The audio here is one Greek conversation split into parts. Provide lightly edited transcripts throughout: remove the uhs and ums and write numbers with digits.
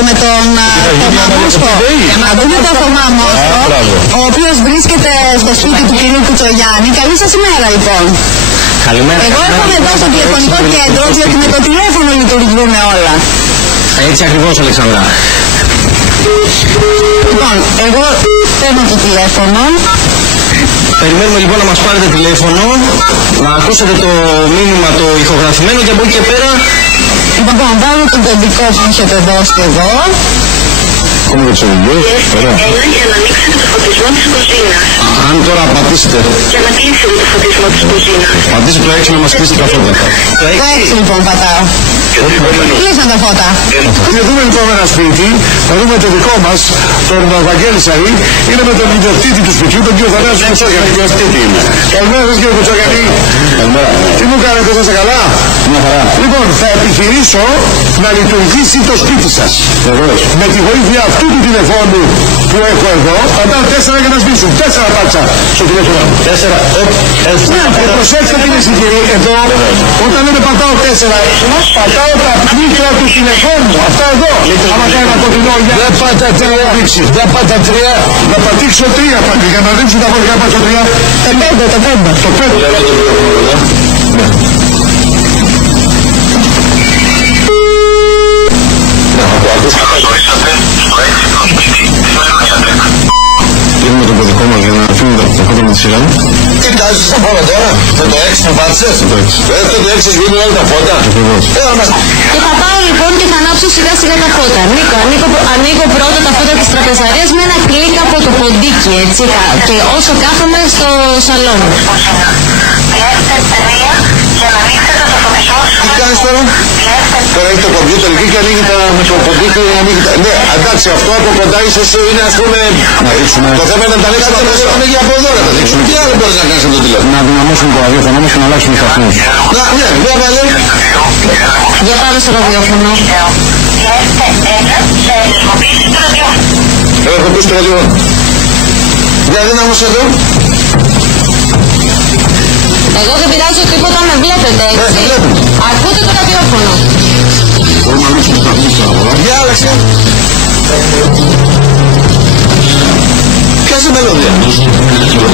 δούμε τον Θωμά Μόσχο. Να δούμε τον Θωμά Μόσχο, ο οποίος βρίσκεται στο σπίτι του κυρίου Κουτσογιάννη. Καλή σας ημέρα λοιπόν. Καλημέρα. Εγώ έρχομαι εδώ στο τηλεφωνικό κέντρο, διότι με το τηλέφωνο λειτουργούν όλα. Έτσι ακριβώς, Αλεξάνδρα. Λοιπόν, εγώ παίρνω το τηλέφωνο. Περιμένουμε λοιπόν να μας πάρετε τηλέφωνο, να ακούσετε το μήνυμα το ηχογραφημένο και από εκεί και πέρα... Λοιπόν, βάλω τον κωδικό που έχετε δώσει εδώ. Έχουμε και τους ελληνικούς. Ωραία. Για να ανοίξετε το φωτισμό της κουζίνας. Αν τώρα πατήσετε... Για να κλείσετε το φωτισμό της κουζίνας. Πατήσετε το 6 να μας κλείσετε τα φώτα. Το 6 λοιπόν πατάω. Κλείσαν τα φώτα. Να δούμε λοιπόν ένα σπίτι, να δούμε το δικό μας, τον Βαγγέλη Σαρή, είναι με τον ιδιοκτήτη του σπιτιού, τον κύριο Θανάση Κουτσογιάννη. Ιδιοκτήτη είναι. Καλημέρα σας κύριε Κουτσογιάννη. Καλημέρα. Τι μου κάνετε, είστε καλά? Μια χαρά. Λοιπόν, θα επιχειρήσω να λειτουργήσει το σπίτι σας. Βεβαίως. Με τη βοήθεια αυτού του τηλεφώνου που έχω εδώ, θα πάω 4 για να σβήσουν. 4 πάτσα στο τηλέφωνο. 4. Ναι, προσέξτε την ησυχία. Εδώ, όταν δεν πατάω 4, πατάω τα πλήθρα του τηλεφώνου. Αυτά εδώ. Άμα κάνει ένα κοντινό για Δεν πάτα 3. Δεν πάτα 3. να πατήξω 3 πάλι για να ρίξω τα βόλια πάνω στο 3. Το 5. Το 5. Κλείνουμε το κωδικό μας για να αφήνουμε τα φώτα με τη σειρά. Κοιτάζεις τα φώτα τώρα, με το 6 το πάτησες. Το 6 σβήνει όλα τα φώτα. Και θα πάω λοιπόν και θα ανάψω σιγά σιγά τα φώτα. Ανοίγω πρώτα τα φώτα της τραπεζαρίας με ένα κλικ από το ποντίκι, έτσι, και όσο κάθομαι στο σαλόνι. Πιέστε 3 για να ανοίξετε το φωτισμό της Τι κουζίνας. κάνεις τώρα? Τώρα έχει το κομπιούτερ εκεί και ανοίγει με το ποντίκι και ανοίγει τα... Ναι, εντάξει, αυτό από κοντά ίσως είναι ας πούμε... Το θέμα είναι να τα ανοίξουμε από εδώ. Ανοίγει από εδώ να τα ανοίξουμε. Τι άλλο μπορείς να κάνεις από το τηλέφωνο? Να δυναμώσουμε το ραδιόφωνο μας και να αλλάξουμε τους σταθμούς. Να, ναι, για βάλε. Για πάμε στο ραδιόφωνο. Πιέστε 1 για ενεργοποίηση του ραδιόφωνου. Έχω πει στο ραδιόφωνο. Για δύναμος εδώ. Εγώ δεν πειράζω τίποτα, με βλέπετε έτσι. Ακούτε το ραδιόφωνο. Μπορούμε να ανοίξουμε τους σταθμούς τώρα από εδώ. Για άλλαξε. Πιάσε μελώδια.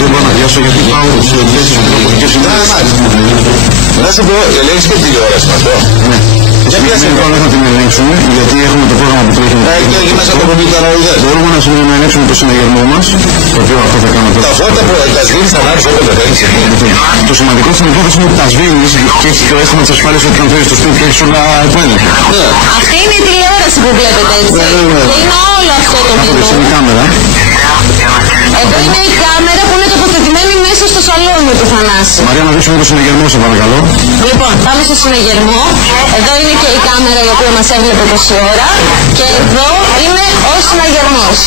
Δεν μπορώ να διάσω γιατί πάω σε θέσεις με τροπολογικές συνδέσεις. Να σου πω, ελέγχεις και τηλεόραση με αυτό. Ναι. Για πιάσε λοιπόν θα την ελέγξουμε γιατί έχουμε το πρόγραμμα που τρέχει. Έχει εκεί μέσα από το ταραουδές. Μπορούμε να ελέγξουμε το συναγερμό μας, το οποίο αυτό θα κάνουμε Τα τώρα. φώτα που τα σβήνεις θα ανάψεις όποτε θέλεις. Το σημαντικό στην υπόθεση είναι ότι τα σβήνεις και έχεις το αίσθημα της ασφάλειας ότι όταν φέρεις στο σπίτι και έχεις όλα υπό έλεγχο. Αυτή είναι η τηλεόραση που βλέπετε έτσι. Και είναι όλο αυτό το Αυτό κοινό. είναι η κάμερα. Εδώ είναι η κάμερα που είναι τοποθετημένη μέσα στο σαλόνι του Θανάση. Μαρία, να δείξουμε το συναγερμό, σε παρακαλώ. Λοιπόν, πάμε στο συναγερμό. Εδώ είναι και η κάμερα η οποία μας έβλεπε τόση ώρα. Και εδώ είναι ο συναγερμός.